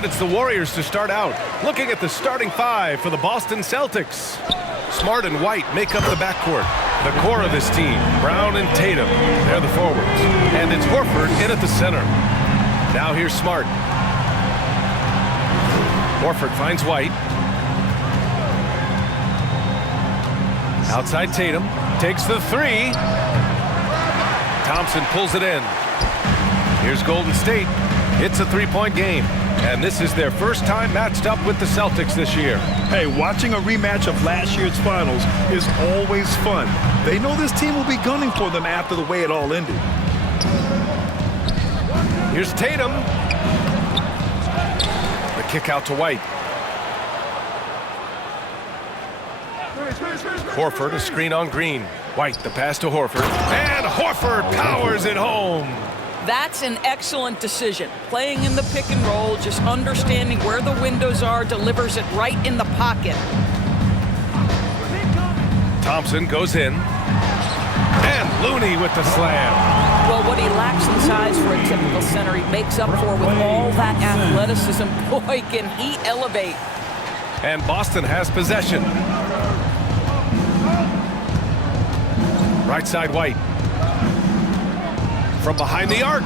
And it's the Warriors to start out. Looking at the starting five for the Boston Celtics. Smart and White make up the backcourt. The core of this team, Brown and Tatum, they're the forwards. And it's Horford in at the center. Now here's Smart. Horford finds White. Outside Tatum, takes the three. Thomson pulls it in. Here's Golden State. It's a three-point game. And this is their first time matched up with the Celtics this year. Hey, watching a rematch of last year's finals is always fun. They know this team will be gunning for them after the way it all ended. Here's Tatum. The kick out to White. Horford, a screen on Green. White, the pass to Horford. And Horford powers it home. That's an excellent decision. Playing in the pick and roll, just understanding where the windows are, delivers it right in the pocket. Thomson goes in. And Looney with the slam. Well, what he lacks in size for a typical center, he makes up for with all that athleticism. Boy, can he elevate. And Boston has possession. Right side White. From behind the arc.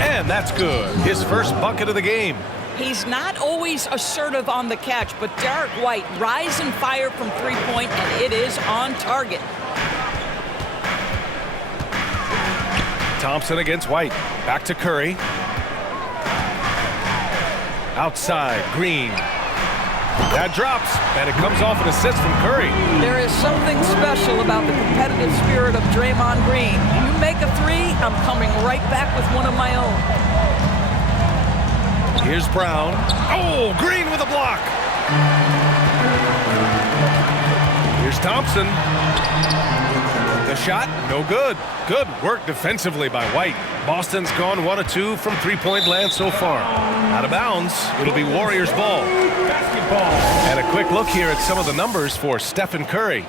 And that's good. His first bucket of the game. He's not always assertive on the catch, but Derek White rise and fire from three-point, and it is on target. Thomson against White. Back to Curry. Outside, Green. That drops, and it comes off an assist from Curry. There is something special about the competitive spirit of Draymond Green. You make a three, I'm coming right back with one of my own. Here's Brown. Oh, Green with a block. Here's Thomson. The shot, no good. Good work defensively by White. Boston's gone 1 of 2 from three-point land so far. Out of bounds, it'll be Warriors ball. Basketball. And a quick look here at some of the numbers for Stephen Curry.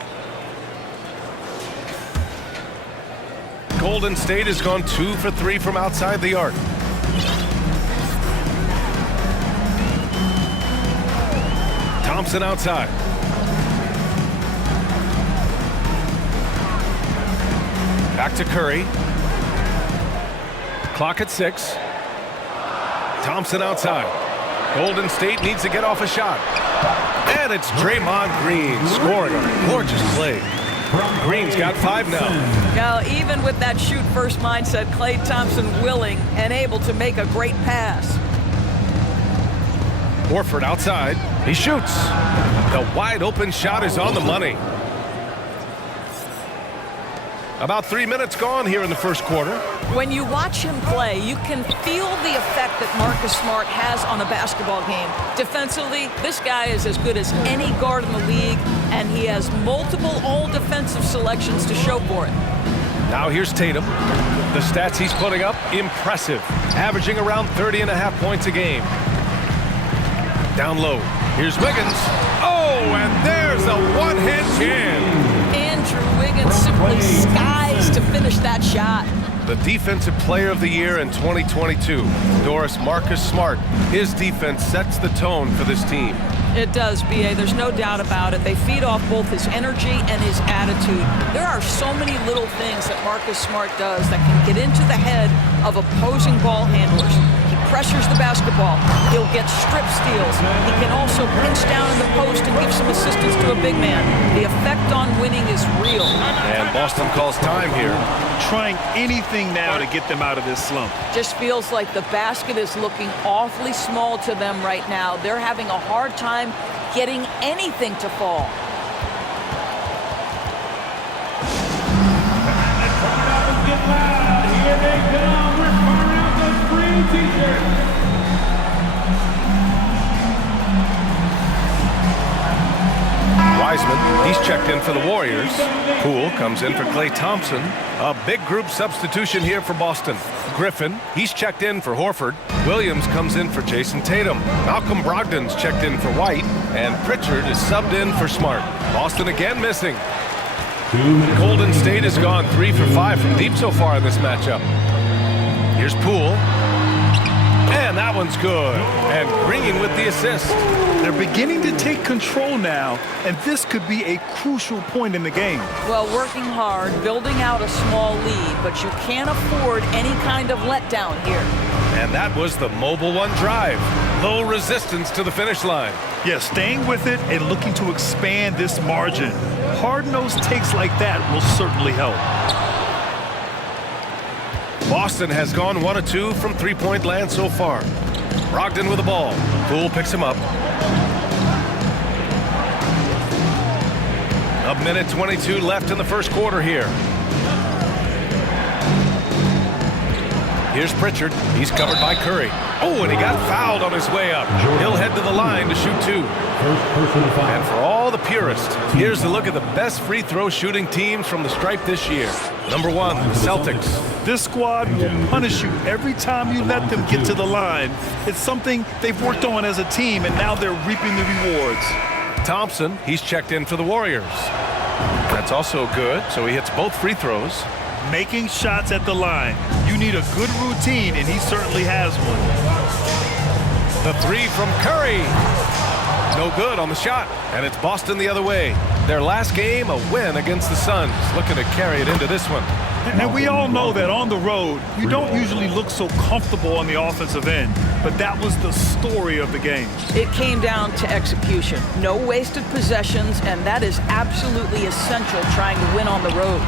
Golden State has gone 2 for 3 from outside the arc. Thomson outside. Back to Curry. Clock at 6. Thomson outside. Golden State needs to get off a shot. And it's Draymond Green scoring a gorgeous play. Green's got 5 now. Now, even with that shoot-first mindset, Klay Thompson willing and able to make a great pass. Horford outside. He shoots. The wide-open shot is on the money. About 3 minutes gone here in the first quarter. When you watch him play, you can feel the effect that Marcus Smart has on a basketball game. Defensively, this guy is as good as any guard in the league, and he has multiple all-defensive selections to show for it. Now here's Tatum. The stats he's putting up, impressive. Averaging around 30.5 points a game. Down low. Here's Wiggins. Oh, and there's a one-hit jam. Andrew Wiggins simply skies to finish that shot. The Defensive Player of the Year in 2022, Doris Marcus Smart. His defense sets the tone for this team. It does, B.A. There's no doubt about it. They feed off both his energy and his attitude. There are so many little things that Marcus Smart does that can get into the head of opposing ball handlers. He pressures the basketball. He'll get strip steals. He can also pinch down in the post and give some assistance to a big man. The effect on winning is real. And Boston calls time here. Trying anything now to get them out of this slump. Just feels like the basket is looking awfully small to them right now. They're having a hard time getting anything to fall. Get loud. Here they come. We're firing out the free t-shirts. Wiseman, he's checked in for the Warriors. Poole comes in for Klay Thompson. A big group substitution here for Boston. Griffin, he's checked in for Horford. Williams comes in for Jason Tatum. Malcolm Brogdon's checked in for White. And Pritchard is subbed in for Smart. Boston again missing. Golden State has gone 3 for 5 from deep so far in this matchup. Here's Poole. And that one's good. And Green with the assist. They're beginning to take control now, and this could be a crucial point in the game. Well, working hard, building out a small lead, but you can't afford any kind of letdown here. And that was the Mobile One drive. Low resistance to the finish line. Yeah, staying with it and looking to expand this margin. Hard-nosed takes like that will certainly help. Boston has gone 1 of 2 from three-point land so far. Brogdon with the ball. Poole picks him up. A minute 22 left in the first quarter here. Here's Pritchard. He's covered by Curry. Oh, and he got fouled on his way up. He'll head to the line to shoot 2. And for all the purists, here's a look at the best free throw shooting teams from the stripe this year. Number 1, the Celtics. This squad will punish you every time you let them get to the line. It's something they've worked on as a team, and now they're reaping the rewards. Thompson, he's checked in for the Warriors. That's also good, so he hits both free throws. Making shots at the line. You need a good routine, and he certainly has one. The 3 from Curry. No good on the shot, and it's Boston the other way. Their last game, a win against the Suns, looking to carry it into this one. And we all know that on the road, you don't usually look so comfortable on the offensive end, but that was the story of the game. It came down to execution. No wasted possessions, and that is absolutely essential trying to win on the road.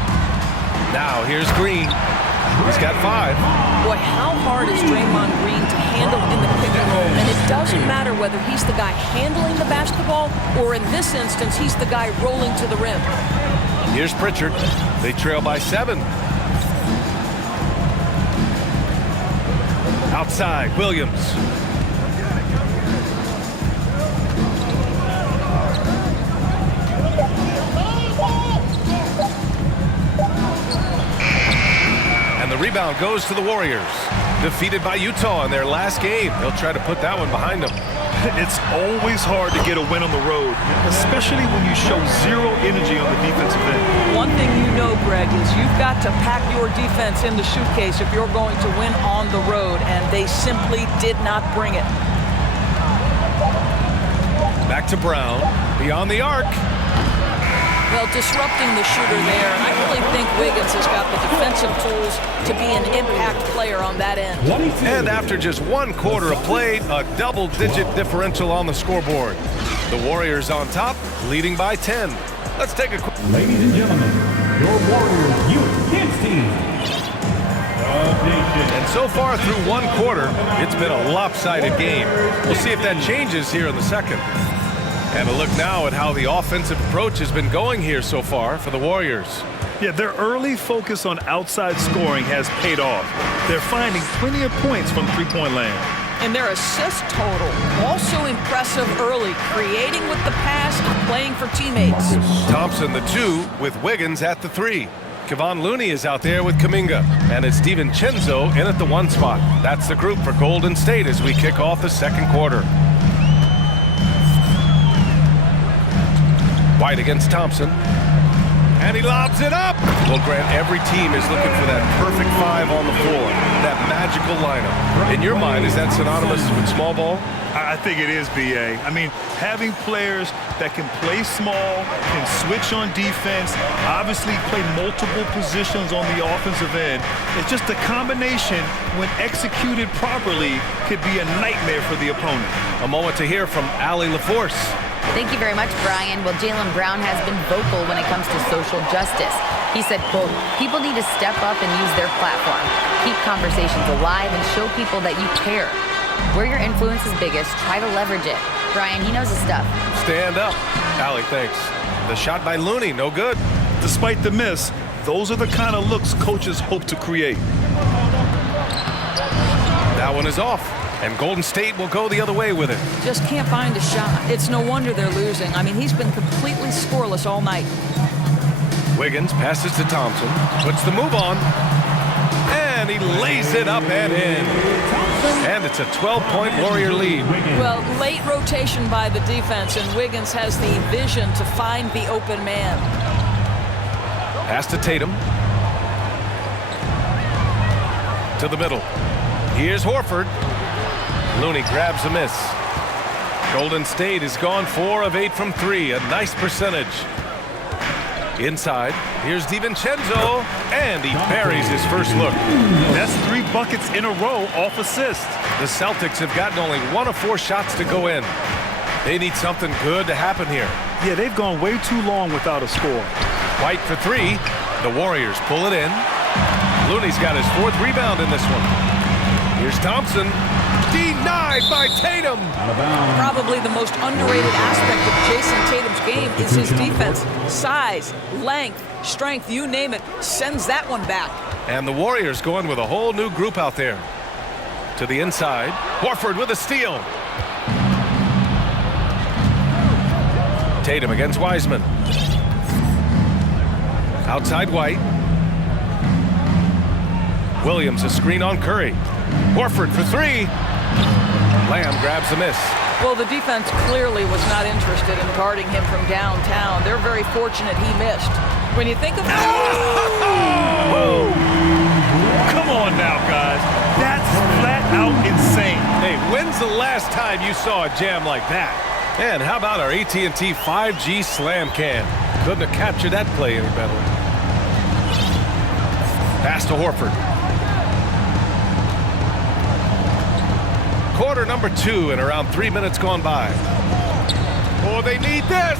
Now here's Green. He's got 5. Boy, how hard is Draymond Green to handle in the pick and roll? And it doesn't matter whether he's the guy handling the basketball or in this instance, he's the guy rolling to the rim. Here's Pritchard. They trail by 7. Outside, Williams. And the rebound goes to the Warriors. Defeated by Utah in their last game. They'll try to put that one behind them. It's always hard to get a win on the road, especially when you show zero energy on the defensive end. One thing you know, Greg, is you've got to pack your defense in the suitcase if you're going to win on the road, and they simply did not bring it. Back to Brown. Beyond the arc. Well, disrupting the shooter there, and I really think Wiggins has got the defensive tools to be an impact player on that end. And after just 1 quarter of play, a double-digit differential on the scoreboard. The Warriors on top, leading by 10. Let's take a quick... Ladies and gentlemen, your Warriors Youth Kids team. And so far through 1 quarter, it's been a lopsided game. We'll see if that changes here in the second. And a look now at how the offensive approach has been going here so far for the Warriors. Yeah, their early focus on outside scoring has paid off. They're finding plenty of points from three-point land. And their assist total, also impressive early, creating with the pass and playing for teammates. Thomson the 2 with Wiggins at the 3. Kevon Looney is out there with Kuminga. And it's DiVincenzo in at the 1 spot. That's the group for Golden State as we kick off the second quarter. White against Thompson. And he lobs it up. Well, Grant, every team is looking for that perfect 5 on the floor, that magical lineup. In your mind, is that synonymous with small ball? I think it is, B.A. I mean, having players that can play small, can switch on defense, obviously play multiple positions on the offensive end. It's just a combination, when executed properly, could be a nightmare for the opponent. A moment to hear from Allie LaForce. Thank you very much, Brian. Well, Jalen Brown has been vocal when it comes to social justice. He said, quote, "People need to step up and use their platform. Keep conversations alive and show people that you care. Where your influence is biggest, try to leverage it." Brian, he knows his stuff. Stand up. Allie, thanks. The shot by Looney, no good. Despite the miss, those are the kind of looks coaches hope to create. That one is off. And Golden State will go the other way with it. Just can't find a shot. It's no wonder they're losing. I mean, he's been completely scoreless all night. Wiggins passes to Thompson, puts the move on, and he lays it up and in. And it's a 12-point Warrior lead. Well, late rotation by the defense, and Wiggins has the vision to find the open man. Pass to Tatum. To the middle. Here's Horford. Looney grabs a miss. Golden State has gone 4 of 8 from 3, a nice percentage. Inside, here's DiVincenzo, and he buries his first look. That's 3 buckets in a row off assist. The Celtics have gotten only 1 of 4 shots to go in. They need something good to happen here. Yeah, they've gone way too long without a score. White for 3. The Warriors pull it in. Looney's got his 4th rebound in this one. Here's Thomson. Denied by Tatum. Probably the most underrated aspect of Jason Tatum's game is his defense. Size, length, strength, you name it, sends that one back. And the Warriors going with a whole new group out there. To the inside. Horford with a steal. Tatum against Wiseman. Outside White. Williams a screen on Curry. Horford for 3. Lamb grabs the miss. Well, the defense clearly was not interested in guarding him from downtown. They're very fortunate he missed. When you think of Oh! Come on now, guys. That's flat out insane. Hey, when's the last time you saw a jam like that? And how about our AT&T 5G slam cam? Couldn't have captured that play any better. Pass to Horford. Quarter number 2 and around 3 minutes gone by. Oh, they need this.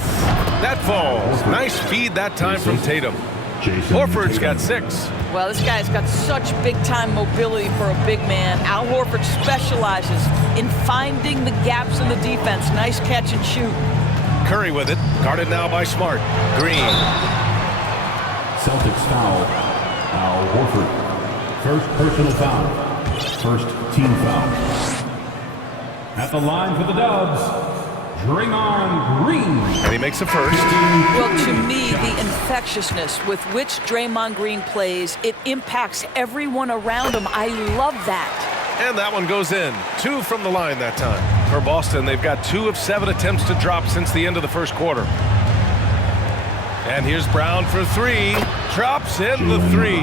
That falls. Nice feed that time from Tatum. Horford's got 6. well, this guy's got such big-time mobility for a big man. Al Horford specializes in finding the gaps in the defense. Nice catch and shoot. Curry with it. Guarded now by Smart. Green. Celtics foul. Al Horford. First personal foul. First team foul. At the line for the Dubs, Draymond Green. And he makes the first. Well, to me, the infectiousness with which Draymond Green plays, it impacts everyone around him. I love that. And that one goes in. 2 from the line that time. For Boston, they've got 2 of 7 attempts to drop since the end of the first quarter. And here's Brown for 3. Drops in the 3.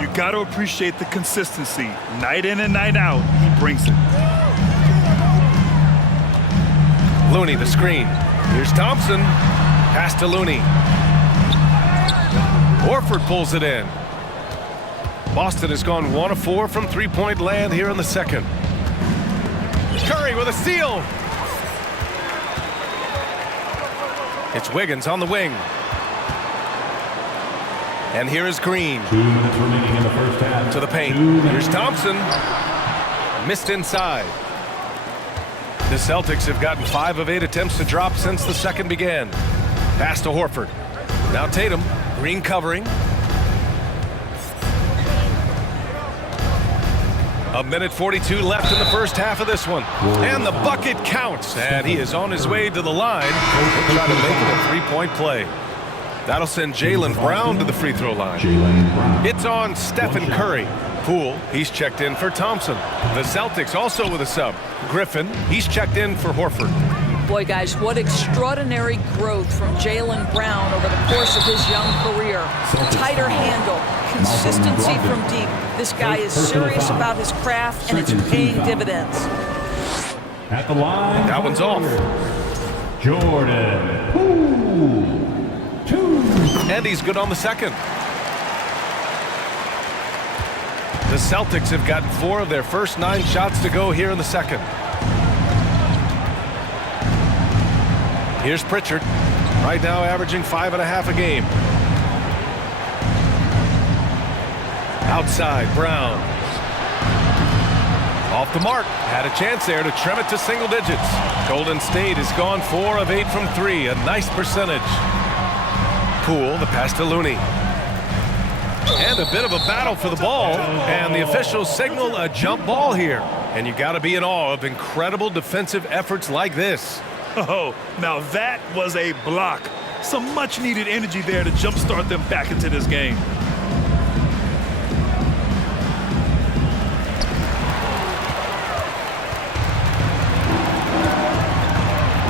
You got to appreciate the consistency. Night in and night out, he brings it. Looney the screen. Here's Thomson. Pass to Looney. Horford pulls it in. Boston has gone 1 of 4 from three-point land here in the second. Curry with a steal. It's Wiggins on the wing. And here is Green. 2 minutes remaining in the first half. To the paint. Here's Thomson. Missed inside. The Celtics have gotten 5 of 8 attempts to drop since the second began. Pass to Horford. Now Tatum. Green covering. A minute 42 left in the first half of this one. And the bucket counts. And he is on his way to the line. He'll try to make it a three-point play. That'll send Jalen Brown to the free throw line. It's on Stephen Curry. Poole, he's checked in for Thompson. The Celtics also with a sub. Griffin, he's checked in for Horford. Boy, guys, what extraordinary growth from Jalen Brown over the course of his young career. Tighter handle, consistency from deep. This guy is serious about his craft, and it's paying dividends. At the line. That one's off. Jordan Poole. 2. And he's good on the second. The Celtics have gotten 4 of their first 9 shots to go here in the second. Here's Pritchard. Right now averaging 5.5 a game. Outside, Brown. Off the mark. Had a chance there to trim it to single digits. Golden State has gone 4 of 8 from 3. A nice percentage. Poole, the pass to Looney. And a bit of a battle for the ball. And the officials signal a jump ball here. And you got to be in awe of incredible defensive efforts like this. Oh, now that was a block. Some much-needed energy there to jumpstart them back into this game.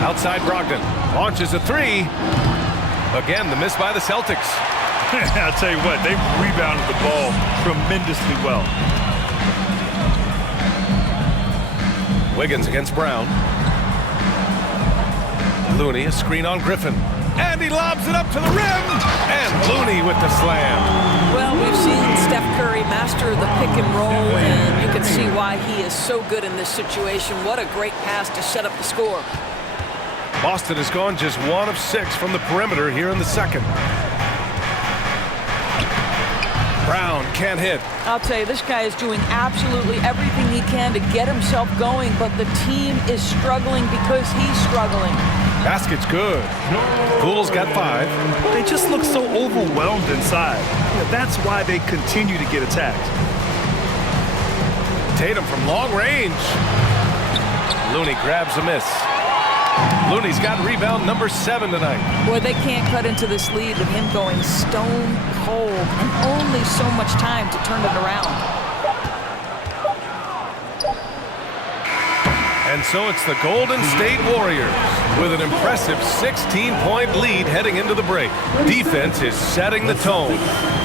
Outside Brogdon. Launches a 3. Again, the miss by the Celtics. I'll tell you what, they've rebounded the ball tremendously well. Wiggins against Brown. Looney, a screen on Griffin. And he lobs it up to the rim. And Looney with the slam. Well, we've seen Steph Curry master the pick and roll, and you can see why he is so good in this situation. What a great pass to set up the score. Boston has gone just 1 of 6 from the perimeter here in the second. Brown can't hit. I'll tell you, this guy is doing absolutely everything he can to get himself going, but the team is struggling because he's struggling. Basket's good. Poole's got 5. They just look so overwhelmed inside. That's why they continue to get attacked. Tatum from long range. Looney grabs a miss. Looney's got rebound number 7 tonight. Boy, they can't cut into this lead with him going stone cold and only so much time to turn it around. And so it's the Golden State Warriors with an impressive 16-point lead heading into the break. Defense is setting the tone.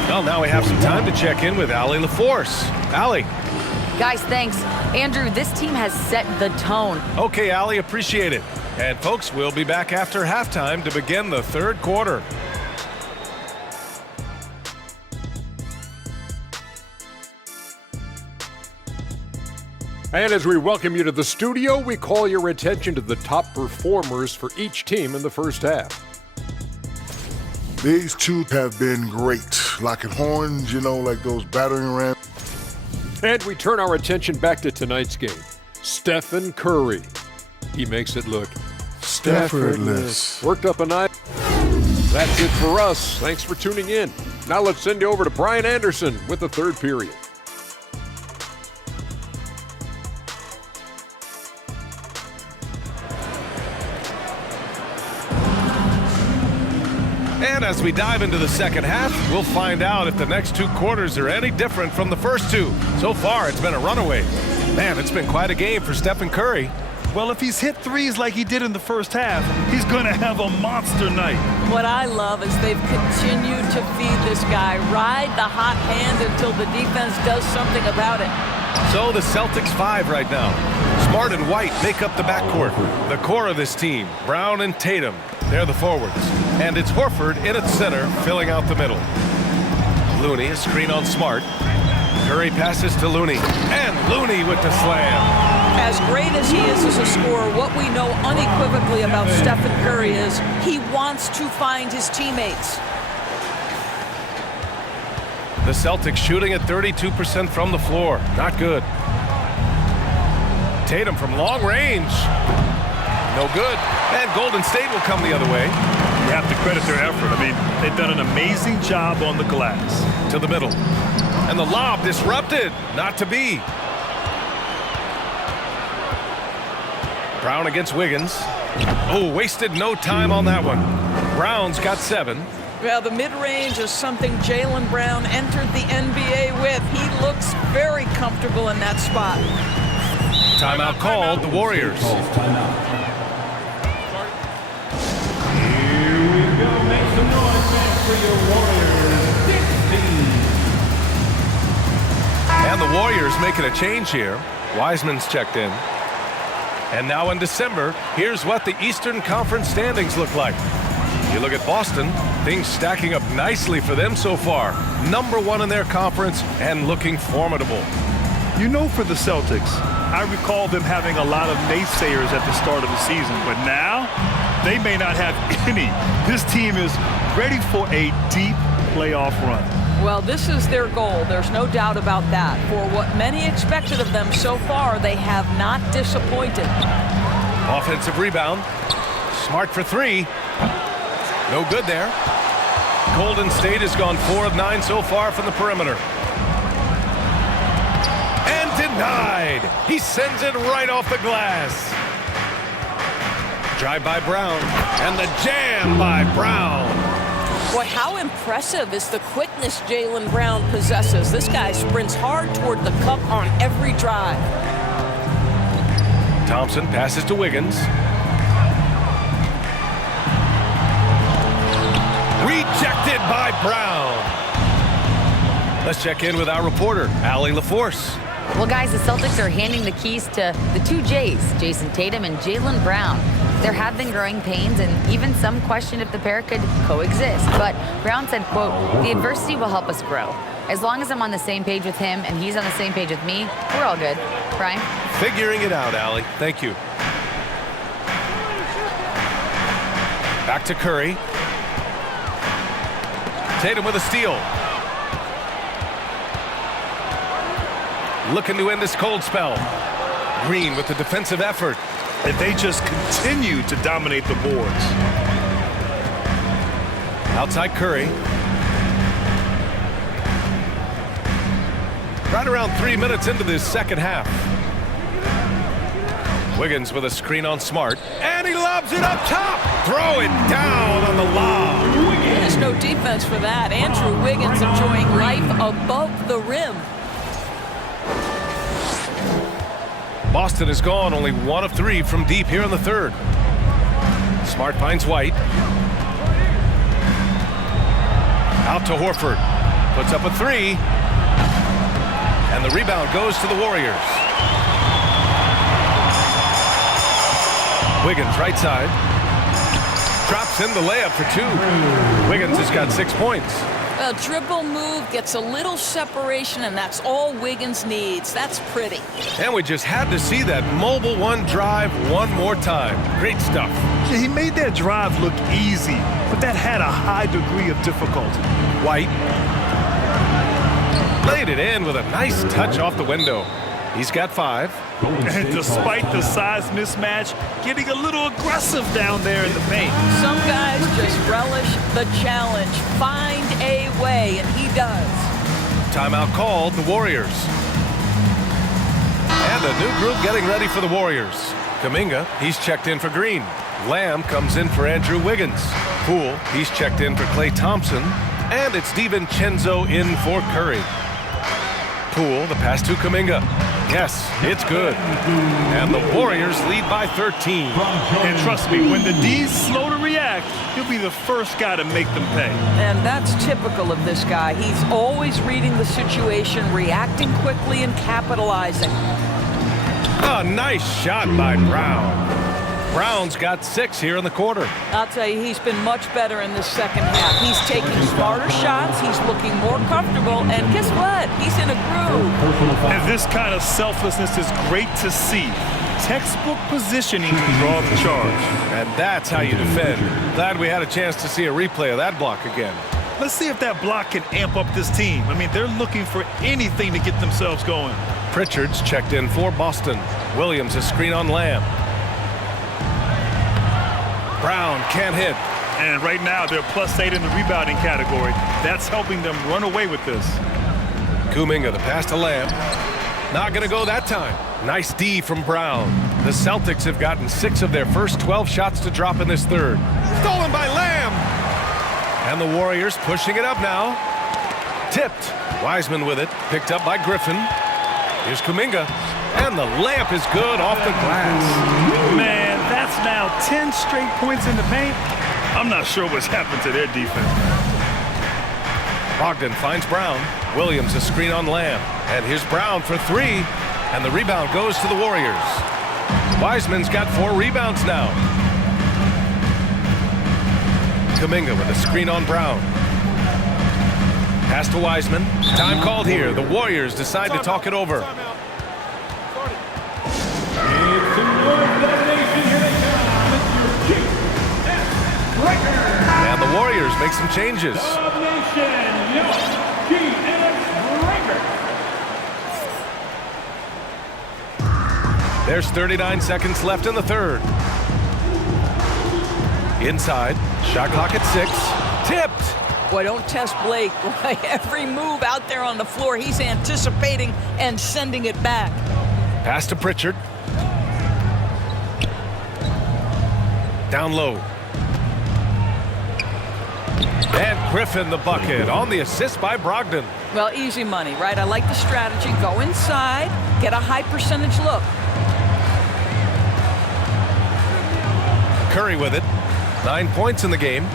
Well, now we have some time to check in with Allie LaForce. Allie. Guys, thanks. Andrew, this team has set the tone. Okay, Allie, appreciate it. And folks, we'll be back after halftime to begin the third quarter. And as we welcome you to the studio, we call your attention to the top performers for each team in the first half. These two have been great. Locking horns, like those battering rams. And we turn our attention back to tonight's game. Stephen Curry. He makes it look Staffordless. worked up a night. That's it for us. Thanks for tuning in. Now let's send you over to Brian Anderson with the third period. And as we dive into the second half, we'll find out if the next 2 quarters are any different from the first 2. So far, it's been a runaway. Man, it's been quite a game for Stephen Curry. Well, if he's hit threes like he did in the first half, he's going to have a monster night. What I love is they've continued to feed this guy, ride the hot hand until the defense does something about it. So the Celtics 5 right now. Smart and White make up the backcourt. The core of this team, Brown and Tatum, they're the forwards. And it's Horford in at center, filling out the middle. Looney, a screen on Smart. Curry passes to Looney. And Looney with the slam. As great as he is as a scorer, what we know unequivocally about Stephen Curry is he wants to find his teammates. The Celtics shooting at 32% from the floor. Not good. Tatum from long range. No good. And Golden State will come the other way. You have to credit their effort. They've done an amazing job on the glass. To the middle. And the lob disrupted. Not to be. Brown against Wiggins. Oh, wasted no time on that one. Brown's got 7. Well, the mid-range is something Jalen Brown entered the NBA with. He looks very comfortable in that spot. Timeout called, the Warriors. Timeout. Here we go. Make some noise, man, for your Warriors. 16. And the Warriors making a change here. Wiseman's checked in. And now in December, here's what the Eastern Conference standings look like. You look at Boston, things stacking up nicely for them so far. Number 1 in their conference and looking formidable. For the Celtics, I recall them having a lot of naysayers at the start of the season, but now they may not have any. This team is ready for a deep playoff run. Well, this is their goal. There's no doubt about that. For what many expected of them so far, they have not disappointed. Offensive rebound. Smart for 3. No good there. Golden State has gone 4 of 9 so far from the perimeter. And denied. He sends it right off the glass. Drive by Brown. And the jam by Brown. Boy, how impressive is the quickness Jalen Brown possesses. This guy sprints hard toward the cup on every drive. Thomson passes to Wiggins. Rejected by Brown. Let's check in with our reporter, Allie LaForce. Well, guys, the Celtics are handing the keys to the two J's, Jason Tatum and Jalen Brown. There have been growing pains, and even some question if the pair could coexist. But Brown said, quote, "The adversity will help us grow. As long as I'm on the same page with him and he's on the same page with me, we're all good." Brian? Figuring it out, Allie. Thank you. Back to Curry. Tatum with a steal. Looking to end this cold spell. Green with the defensive effort. And they just continue to dominate the boards. Outside Curry. Right around 3 minutes into this second half. Wiggins with a screen on Smart. And he lobs it up top. Throw it down on the lob. There's no defense for that. Andrew Wiggins enjoying life above the rim. Boston is gone only 1 of 3 from deep here in the third. Smart finds White. Out to Horford. Puts up a 3. And the rebound goes to the Warriors. Wiggins right side. Drops in the layup for 2. Wiggins has got 6 points. A dribble move gets a little separation, and that's all Wiggins needs. That's pretty. And we just had to see that mobile one drive one more time. Great stuff. Yeah, he made that drive look easy, but that had a high degree of difficulty. White. Laid it in with a nice touch off the window. He's got 5. And despite the size mismatch, getting a little aggressive down there in the paint. Some guys just relish the challenge. Find a way, and he does. Timeout called, the Warriors. And a new group getting ready for the Warriors. Kuminga, he's checked in for Green. Lamb comes in for Andrew Wiggins. Poole, he's checked in for Klay Thompson. And it's DiVincenzo in for Curry. Poole, the pass to Kuminga. Yes, it's good. And the Warriors lead by 13. And trust me, when the D's slow to react, he'll be the first guy to make them pay. And that's typical of this guy. He's always reading the situation, reacting quickly, and capitalizing. A nice shot by Brown. Brown's got 6 here in the quarter. I'll tell you, he's been much better in this second half. He's taking smarter shots. He's looking more comfortable. And guess what? He's in a groove. And this kind of selflessness is great to see. Textbook positioning to draw the charge. And that's how you defend. Glad we had a chance to see a replay of that block again. Let's see if that block can amp up this team. I mean, they're looking for anything to get themselves going. Pritchard's checked in for Boston. Williams a screen on Lamb. Brown can't hit. And right now, they're +8 in the rebounding category. That's helping them run away with this. Kuminga, the pass to Lamb. Not going to go that time. Nice D from Brown. The Celtics have gotten 6 of their first 12 shots to drop in this third. Stolen by Lamb. And the Warriors pushing it up now. Tipped. Wiseman with it. Picked up by Griffin. Here's Kuminga. And the layup is good off the glass. Man, that's now 10 straight points in the paint. I'm not sure what's happened to their defense. Brogdon finds Brown. Williams a screen on Lamb. And here's Brown for 3. And the rebound goes to the Warriors. Wiseman's got 4 rebounds now. Kuminga with a screen on Brown. Pass to Wiseman. Time called here. The Warriors decide to talk it over. And the Warriors make some changes. There's 39 seconds left in the third. Inside, shot clock at 6. Tipped. Boy, don't test Blake. Boy, every move out there on the floor, he's anticipating and sending it back. Pass to Pritchard. Down low. And Griffin the bucket on the assist by Brogdon. Well, easy money, right? I like the strategy. Go inside, get a high percentage look. Curry with it. 9 points in the game.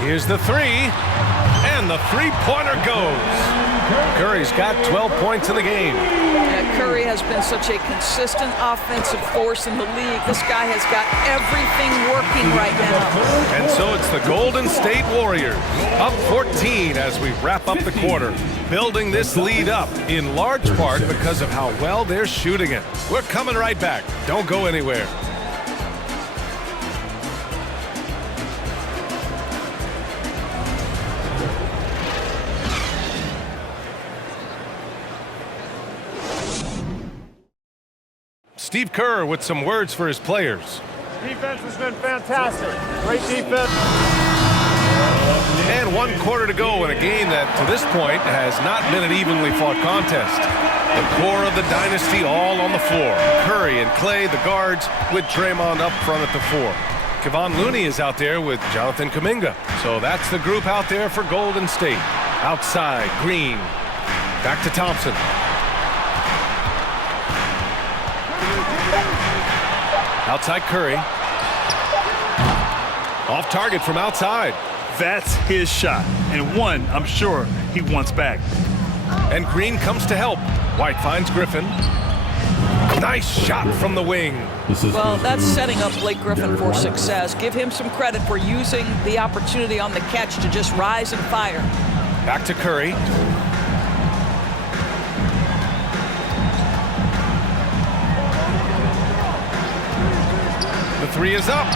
Here's the 3. And the three-pointer goes. Curry's got 12 points in the game. Yeah, Curry has been such a consistent offensive force in the league. This guy has got everything working right now. And so it's the Golden State Warriors, up 14 as we wrap up the quarter, building this lead up in large part because of how well they're shooting it. We're coming right back. Don't go anywhere. Steve Kerr with some words for his players. Defense has been fantastic. Great defense. And 1 quarter to go in a game that, to this point, has not been an evenly fought contest. The core of the dynasty all on the floor. Curry and Klay, the guards, with Draymond up front at the 4. Kevon Looney is out there with Jonathan Kuminga. So that's the group out there for Golden State. Outside, Green. Back to Thomson. Outside Curry. Off target from outside. That's his shot, and one I'm sure he wants back. And Green comes to help. White finds Griffin. Nice shot from the wing. Well, that's setting up Blake Griffin for success. Give him some credit for using the opportunity on the catch to just rise and fire. Back to Curry. The 3 is up.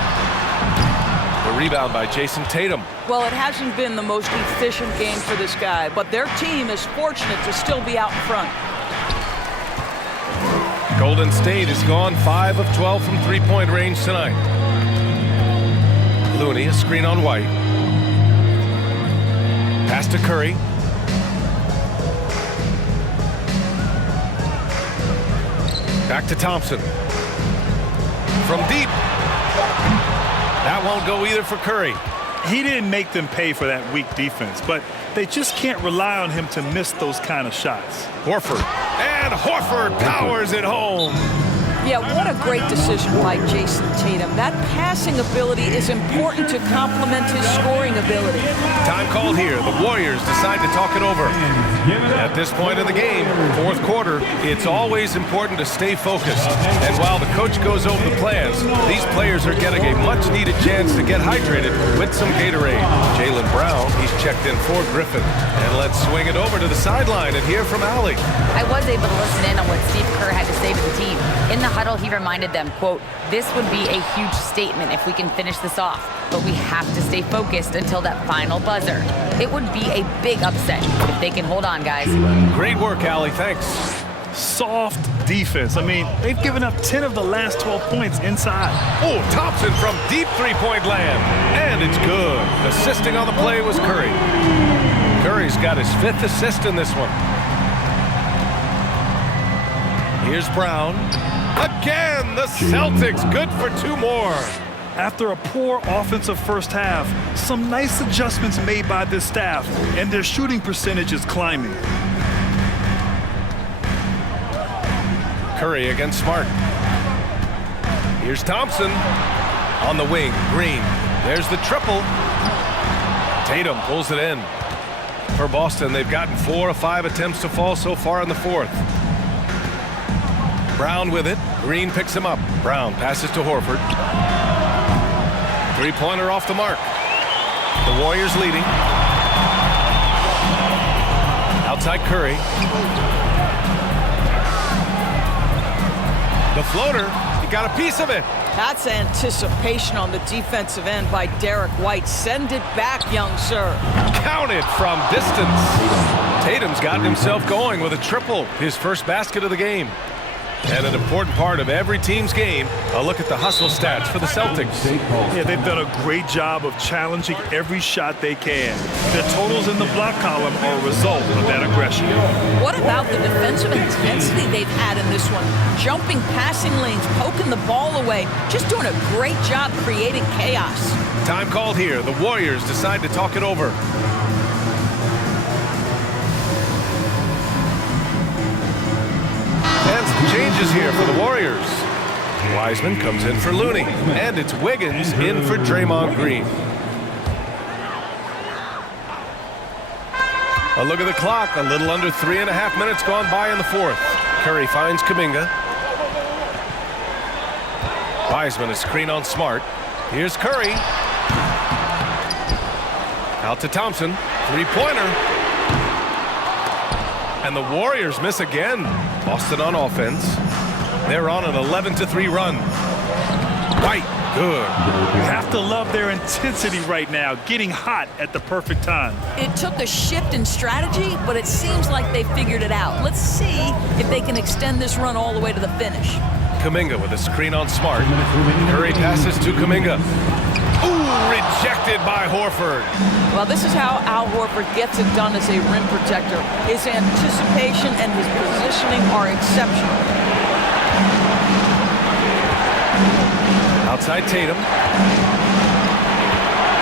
The rebound by Jason Tatum. Well, it hasn't been the most efficient game for this guy, but their team is fortunate to still be out in front. Golden State has gone 5 of 12 from three-point range tonight. Looney, a screen on White. Pass to Curry. Back to Thomson. From deep. That won't go either for Curry. He didn't make them pay for that weak defense, but they just can't rely on him to miss those kind of shots. Horford. And Horford powers it home. Yeah, what a great decision by Jason Tatum. That passing ability is important to complement his scoring ability. Time called here. The Warriors decide to talk it over. At this point of the game, 4th quarter, it's always important to stay focused. And while the coach goes over the plans, these players are getting a much-needed chance to get hydrated with some Gatorade. Jalen Brown, he's checked in for Griffin. And let's swing it over to the sideline and hear from Allie. I was able to listen in on what Steve Kerr had to say to the team. In the huddle, he reminded them, quote, "This would be a huge statement if we can finish this off, but we have to stay focused until that final buzzer. It would be a big upset if they can hold on, guys." Great work, Allie. Thanks. Soft defense. I mean, they've given up 10 of the last 12 points inside. Oh, Thompson from deep three-point land. And it's good. Assisting on the play was Curry. Curry's got his 5th assist in this one. Here's Brown. Again, the Celtics good for 2 more. After a poor offensive first half, some nice adjustments made by this staff, and their shooting percentage is climbing. Curry against Smart. Here's Thompson on the wing. Green. There's the triple. Tatum pulls it in. For Boston, they've gotten 4 of 5 attempts to fall so far in the 4th. Brown with it. Green picks him up. Brown passes to Horford. Three-pointer off the mark. The Warriors leading. Outside Curry. The floater. He got a piece of it. That's anticipation on the defensive end by Derek White. Send it back, young sir. Counted from distance. Tatum's gotten himself going with a triple. His first basket of the game. And an important part of every team's game, a look at the hustle stats for the Celtics. Yeah, they've done a great job of challenging every shot they can. Their totals in the block column are a result of that aggression. What about the defensive intensity they've had in this one? Jumping passing lanes, poking the ball away, just doing a great job creating chaos. Time called here. The Warriors decide to talk it over. Changes here for the Warriors. Wiseman comes in for Looney. And it's Wiggins in for Draymond Green. A look at the clock. A little under 3.5 minutes gone by in the fourth. Curry finds Kuminga. Wiseman, a screen on Smart. Here's Curry. Out to Thomson. Three-pointer. And the Warriors miss again. Boston on offense. They're on an 11-3 run. White, good. You have to love their intensity right now, getting hot at the perfect time. It took a shift in strategy, but it seems like they figured it out. Let's see if they can extend this run all the way to the finish. Kuminga with a screen on Smart. Curry passes to Kuminga. Ooh, rejected by Horford. Well, this is how Al Horford gets it done as a rim protector. His anticipation and his positioning are exceptional. Outside Tatum.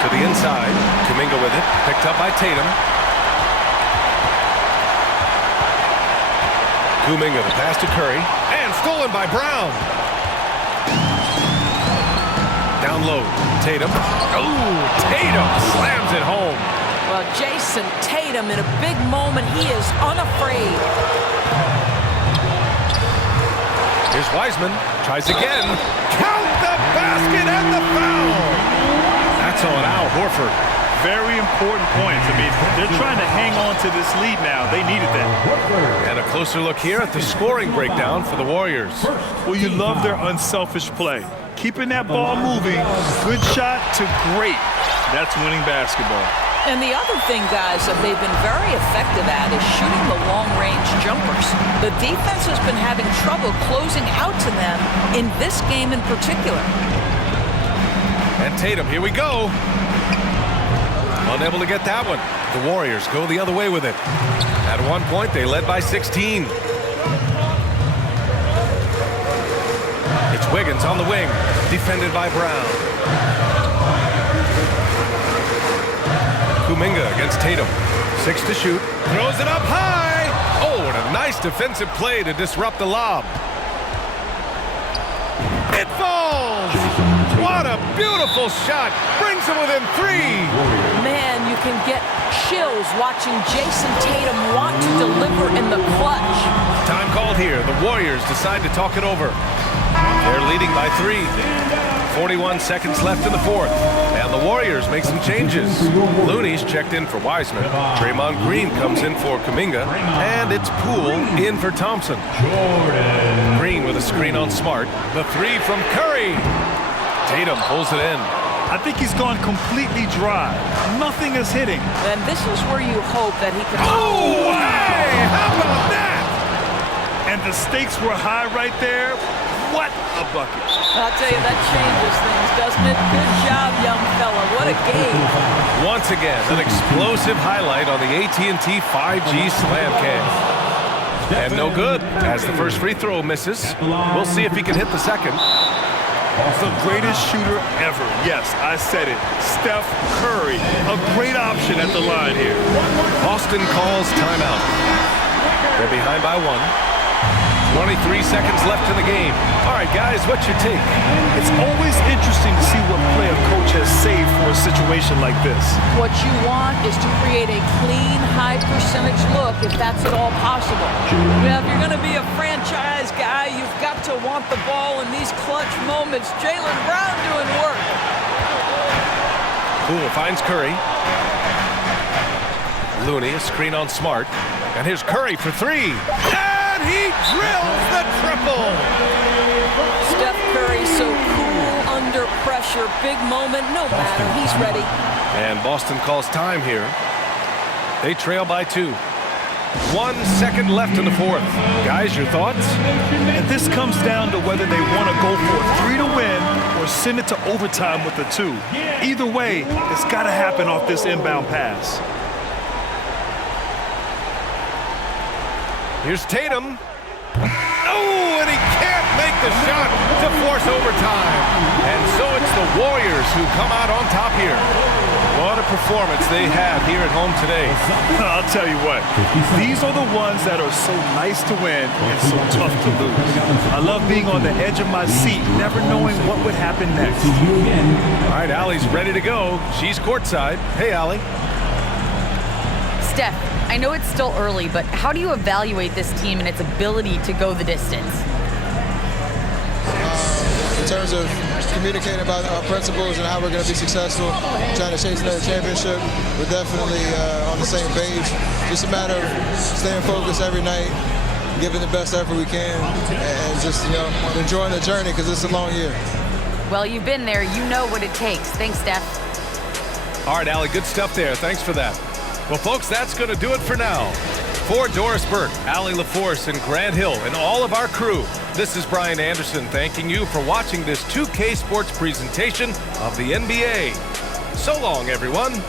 To the inside. Kuminga with it. Picked up by Tatum. Kuminga, the pass to Curry. And stolen by Brown. Down low. Tatum. Oh, Tatum slams it home. Well, Jason Tatum in a big moment. He is unafraid. Here's Wiseman. Tries again. Count the basket and the foul. That's on Al Horford. Very important points. I mean, they're trying to hang on to this lead now. They needed that. And a closer look here at the scoring breakdown for the Warriors. Well, you love their unselfish play. Keeping that ball moving, good shot to great. That's winning basketball. And the other thing, guys, that they've been very effective at is shooting the long-range jumpers. The defense has been having trouble closing out to them in this game in particular. And Tatum, here we go. Unable to get that one. The Warriors go the other way with it. At one point, they led by 16. It's Wiggins on the wing, defended by Brown. Kuminga against Tatum. 6 to shoot. Throws it up high. Oh, and a nice defensive play to disrupt the lob. It falls. What a beautiful shot. Brings them within 3. Man, you can get chills watching Jason Tatum want to deliver in the clutch. Time called here. The Warriors decide to talk it over. They're leading by 3. 41 seconds left in the fourth. And the Warriors make some changes. Looney's checked in for Wiseman. Draymond Green comes in for Kuminga. And it's Poole in for Thomson. Green with a screen on Smart. The 3 from Curry. Tatum pulls it in. I think he's gone completely dry. Nothing is hitting. And this is where you hope that he can... Oh, hey! How about that? And the stakes were high right there. What a bucket. I'll tell you, that changes things, doesn't it? Good job, young fella. What a game. Once again, an explosive highlight on the AT&T 5G Slam Cam. And no good, as the first free throw misses. We'll see if he can hit the second. The greatest shooter ever. Yes, I said it. Steph Curry, a great option at the line here. Boston calls timeout. They're behind by 1. 23 seconds left in the game. All right, guys, what's your take? It's always interesting to see what play a coach has saved for a situation like this. What you want is to create a clean, high-percentage look, if that's at all possible. Well, if you're going to be a franchise guy, you've got to want the ball in these clutch moments. Jalen Brown doing work. Poole finds Curry. Looney, a screen on Smart. And here's Curry for 3. And he drills the triple. Steph Curry so cool under pressure. Big moment, no matter. He's ready. And Boston calls time here. They trail by 2. 1 second left in the fourth. Guys, your thoughts? And this comes down to whether they want to go for a 3 to win or send it to overtime with a 2. Either way, it's got to happen off this inbound pass. Here's Tatum. Oh, and he can't make the shot to force overtime. And so it's the Warriors who come out on top here. What a performance they have here at home today. I'll tell you what, these are the ones that are so nice to win and so tough to lose. I love being on the edge of my seat, never knowing what would happen next. All right, Allie's ready to go. She's courtside. Hey, Allie. Steph, I know it's still early, but how do you evaluate this team and its ability to go the distance? In terms of communicating about our principles and how we're going to be successful, trying to chase another championship, we're definitely on the same page. Just a matter of staying focused every night, giving the best effort we can, and just enjoying the journey because it's a long year. Well, you've been there. You know what it takes. Thanks, Steph. All right, Allie, good stuff there. Thanks for that. Well, folks, that's going to do it for now. For Doris Burke, Allie LaForce, and Grant Hill, and all of our crew, this is Brian Anderson thanking you for watching this 2K Sports presentation of the NBA. So long, everyone.